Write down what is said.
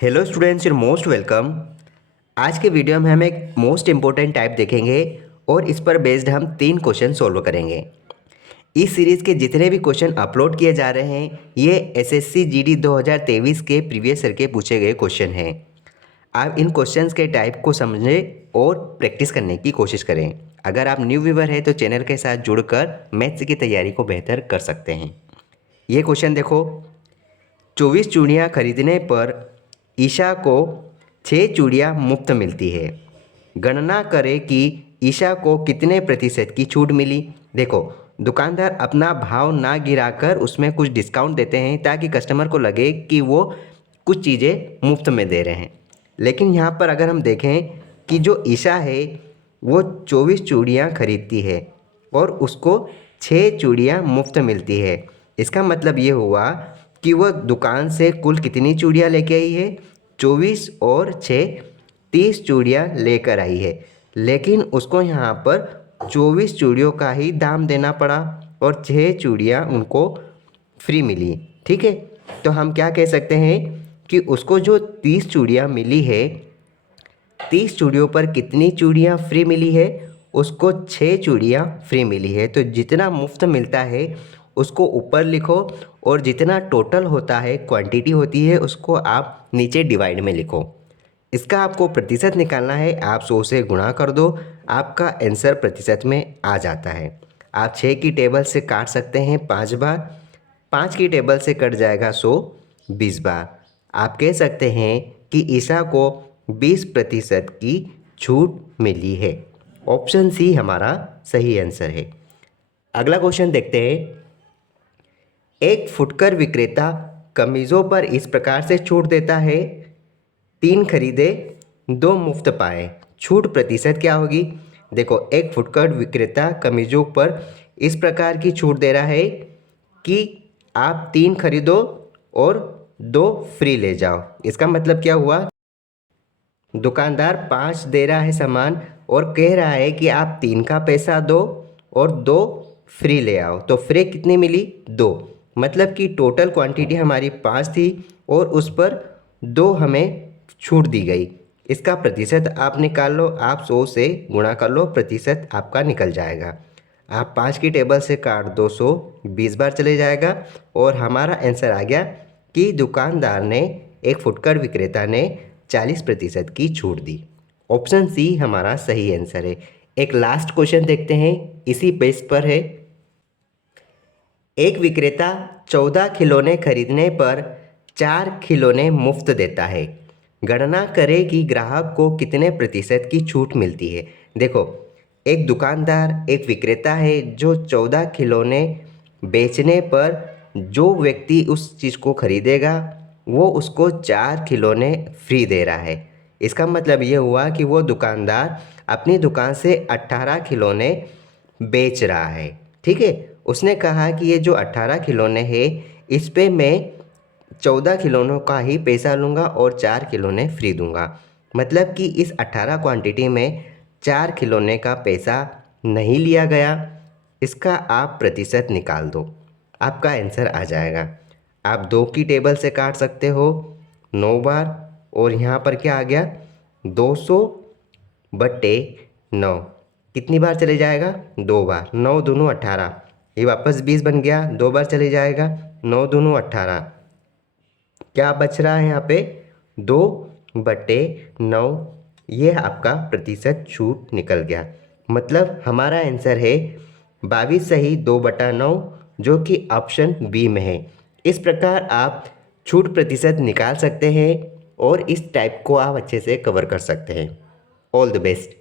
Hello students, your most welcome. आज के video में हम एक मोस्ट इम्पोर्टेंट टाइप देखेंगे और इस पर बेस्ड हम 3 क्वेश्चन सॉल्व करेंगे। इस सीरीज़ के जितने भी क्वेश्चन अपलोड किए जा रहे हैं ये एसएससी जीडी 2023 के प्रीवियस ईयर के पूछे गए क्वेश्चन हैं। आप इन क्वेश्चंस के टाइप को समझें और प्रैक्टिस करने की कोशिश करें। अगर आप न्यू व्यूवर हैं तो चैनल के साथ जुड़कर मैथ्स की तैयारी को बेहतर कर सकते हैं। ये क्वेश्चन देखो, 24 चूड़ियाँ खरीदने पर ईशा को 6 चूड़ियाँ मुफ्त मिलती है। गणना करें कि ईशा को कितने प्रतिशत की छूट मिली। देखो, दुकानदार अपना भाव ना गिराकर उसमें कुछ डिस्काउंट देते हैं ताकि कस्टमर को लगे कि वो कुछ चीज़ें मुफ्त में दे रहे हैं। लेकिन यहाँ पर अगर हम देखें कि जो ईशा है वो 24 चूड़ियाँ खरीदती है और उसको 6 चूड़ियाँ मुफ्त मिलती है। इसका मतलब ये हुआ कि वह दुकान से कुल कितनी चूड़ियाँ लेके आई है, 24 और 6 30 चूड़ियाँ लेकर आई है। लेकिन उसको यहाँ पर 24 चूड़ियों का ही दाम देना पड़ा और 6 चूड़ियाँ उनको फ्री मिली। ठीक है, तो हम क्या कह सकते हैं कि उसको जो 30 चूड़ियाँ मिली है, 30 चूड़ियों पर कितनी चूड़ियाँ फ्री मिली है, उसको 6 चूड़ियाँ फ्री मिली है। तो जितना मुफ्त मिलता है उसको ऊपर लिखो और जितना टोटल होता है, क्वांटिटी होती है, उसको आप नीचे डिवाइड में लिखो। इसका आपको प्रतिशत निकालना है। आप 100 से गुणा कर दो, आपका आंसर प्रतिशत में आ जाता है। आप 6 की टेबल से काट सकते हैं 5 बार, 5 की टेबल से कट जाएगा 100 20 बार। आप कह सकते हैं कि ईशा को 20% की छूट मिली है। ऑप्शन सी हमारा सही आंसर है। अगला क्वेश्चन देखते हैं। एक फुटकर विक्रेता कमीज़ों पर इस प्रकार से छूट देता है, 3 खरीदे 2 मुफ्त पाए, छूट प्रतिशत क्या होगी। देखो, एक फुटकर विक्रेता कमीज़ों पर इस प्रकार की छूट दे रहा है कि आप 3 खरीदो और 2 फ्री ले जाओ। इसका मतलब क्या हुआ, दुकानदार 5 दे रहा है सामान और कह रहा है कि आप 3 का पैसा दो और 2 फ्री ले आओ। तो फ्री कितनी मिली, 2। मतलब कि टोटल क्वांटिटी हमारी 5 थी और उस पर 2 हमें छूट दी गई। इसका प्रतिशत आप निकाल लो, आप 100 से गुणा कर लो, प्रतिशत आपका निकल जाएगा। आप 5 की टेबल से काट 200 20 बार चले जाएगा और हमारा आंसर आ गया कि दुकानदार ने, एक फुटकर विक्रेता ने 40% की छूट दी। ऑप्शन सी हमारा सही आंसर है। एक लास्ट क्वेश्चन देखते हैं, इसी पेज पर है। एक विक्रेता 14 खिलौने खरीदने पर 4 खिलौने मुफ्त देता है। गणना करें कि ग्राहक को कितने प्रतिशत की छूट मिलती है। देखो, एक दुकानदार, एक विक्रेता है जो 14 खिलौने बेचने पर जो व्यक्ति उस चीज़ को खरीदेगा वो उसको 4 खिलौने फ्री दे रहा है। इसका मतलब ये हुआ कि वो दुकानदार अपनी दुकान से 18 खिलौने बेच रहा है। ठीक है, उसने कहा कि ये जो 18 खिलौने हैं इस पे मैं 14 खिलौनों का ही पैसा लूँगा और 4 खिलौने फ्री दूंगा। मतलब कि इस 18 क्वांटिटी में 4 खिलौने का पैसा नहीं लिया गया। इसका आप प्रतिशत निकाल दो, आपका आंसर आ जाएगा। आप 2 की टेबल से काट सकते हो 9 बार और यहाँ पर क्या आ गया, 200/9 कितनी बार चले जाएगा, 2 बार। 9 दूनी 18, ये वापस 20 बन गया, 2 बार चले जाएगा। 9 दूनी 18, क्या बच रहा है यहाँ पे, 2/9। ये आपका प्रतिशत छूट निकल गया। मतलब हमारा आंसर है 22 सही 2/9, जो कि ऑप्शन बी में है। इस प्रकार आप छूट प्रतिशत निकाल सकते हैं और इस टाइप को आप अच्छे से कवर कर सकते हैं। All the best.